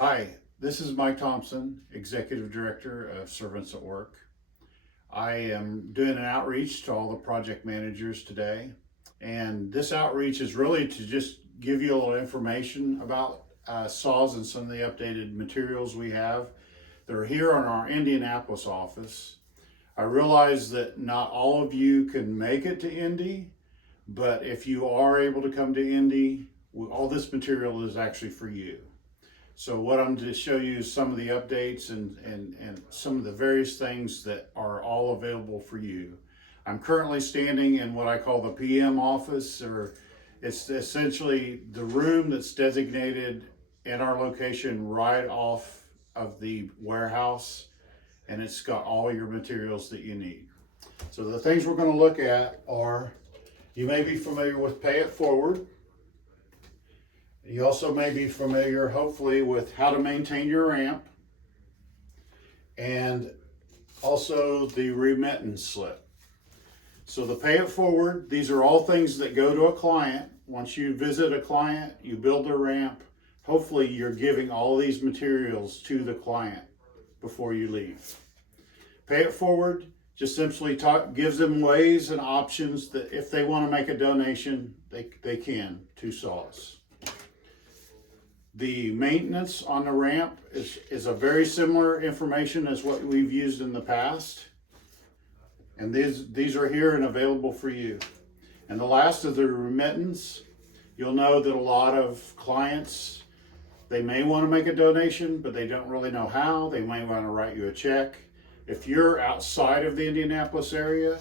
Hi, this is Mike Thompson, Executive Director of Servants at Work. I am doing an outreach to all the project managers today. And this outreach is really to just give you a little information about saws and some of the updated materials we have. They're here in our Indianapolis office. I realize that not all of you can make it to Indy, but if you are able to come to Indy, all this material is actually for you. So what I'm going to show you is some of the updates and some of the various things that are all available for you. I'm currently standing in what I call the PM office, or it's essentially the room that's designated in our location right off of the warehouse, and it's got all your materials that you need. So the things we're going to look at are, you may be familiar with Pay It Forward. You also may be familiar, hopefully, with how to maintain your ramp, and also the remittance slip. So the Pay It Forward, these are all things that go to a client. Once you visit a client, you build their ramp, hopefully you're giving all these materials to the client before you leave. Pay It Forward just simply gives them ways and options that if they want to make a donation, they can to saws. The maintenance on the ramp is a very similar information as what we've used in the past. And these are here and available for you. And the last is the remittance. You'll know that a lot of clients, they may want to make a donation, but they don't really know how. They might want to write you a check. If you're outside of the Indianapolis area,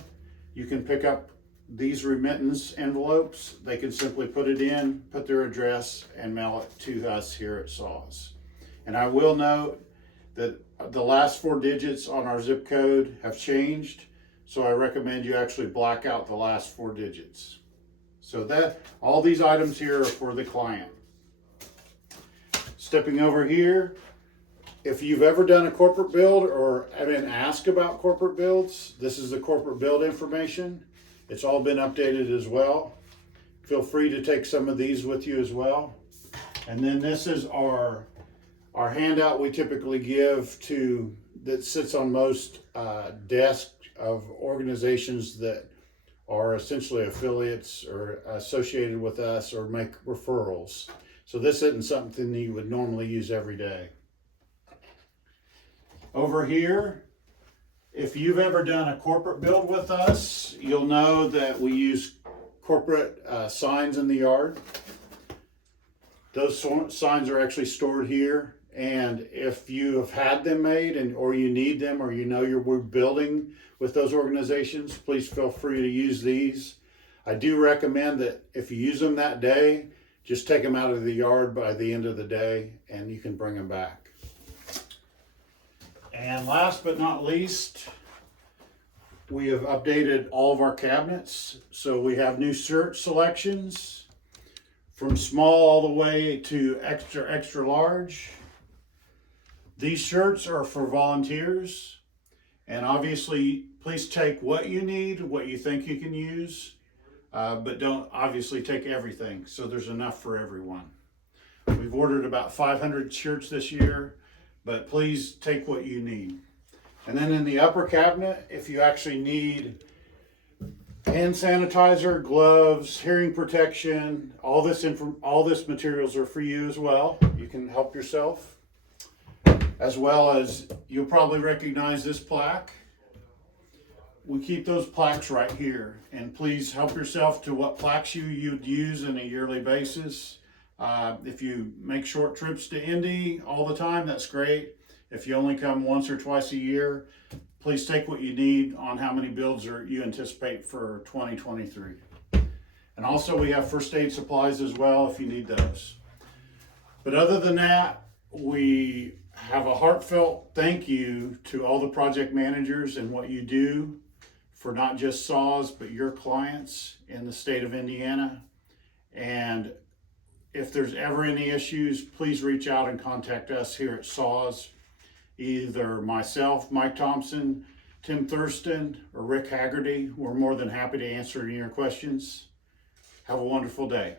you can pick up these remittance envelopes. They can simply put it in, put their address, and mail it to us here at Saws. And I will note that the last 4 digits on our zip code have changed, so I recommend you actually black out the last 4 digits. So that all these items here are for the client. Stepping over here, if you've ever done a corporate build or been asked about corporate builds, this is the corporate build information. It's all been updated as well. Feel free to take some of these with you as well. And then this is our handout we typically give that sits on most desks of organizations that are essentially affiliates or associated with us or make referrals. So this isn't something that you would normally use every day. Over here, if you've ever done a corporate build with us, you'll know that we use corporate signs in the yard. Those signs are actually stored here. And if you have had them made or you need them, or you know we're building with those organizations, please feel free to use these. I do recommend that if you use them that day, just take them out of the yard by the end of the day and you can bring them back. And last but not least, we have updated all of our cabinets. So we have new shirt selections from small all the way to extra, extra large. These shirts are for volunteers. And obviously, please take what you need, what you think you can use, but don't obviously take everything. So there's enough for everyone. We've ordered about 500 shirts this year, but please take what you need. And then in the upper cabinet, if you actually need hand sanitizer, gloves, hearing protection, all this materials are for you as well. You can help yourself. As well as, you'll probably recognize this plaque. We keep those plaques right here. And please help yourself to what plaques you'd use on a yearly basis. If you make short trips to Indy all the time, that's great. If you only come once or twice a year, please take what you need on how many builds you anticipate for 2023. And also we have first aid supplies as well if you need those. But other than that, we have a heartfelt thank you to all the project managers and what you do for not just Saws, but your clients in the state of Indiana. And if there's ever any issues, please reach out and contact us here at Saws. Either myself, Mike Thompson, Tim Thurston, or Rick Haggerty. We're more than happy to answer any of your questions. Have a wonderful day.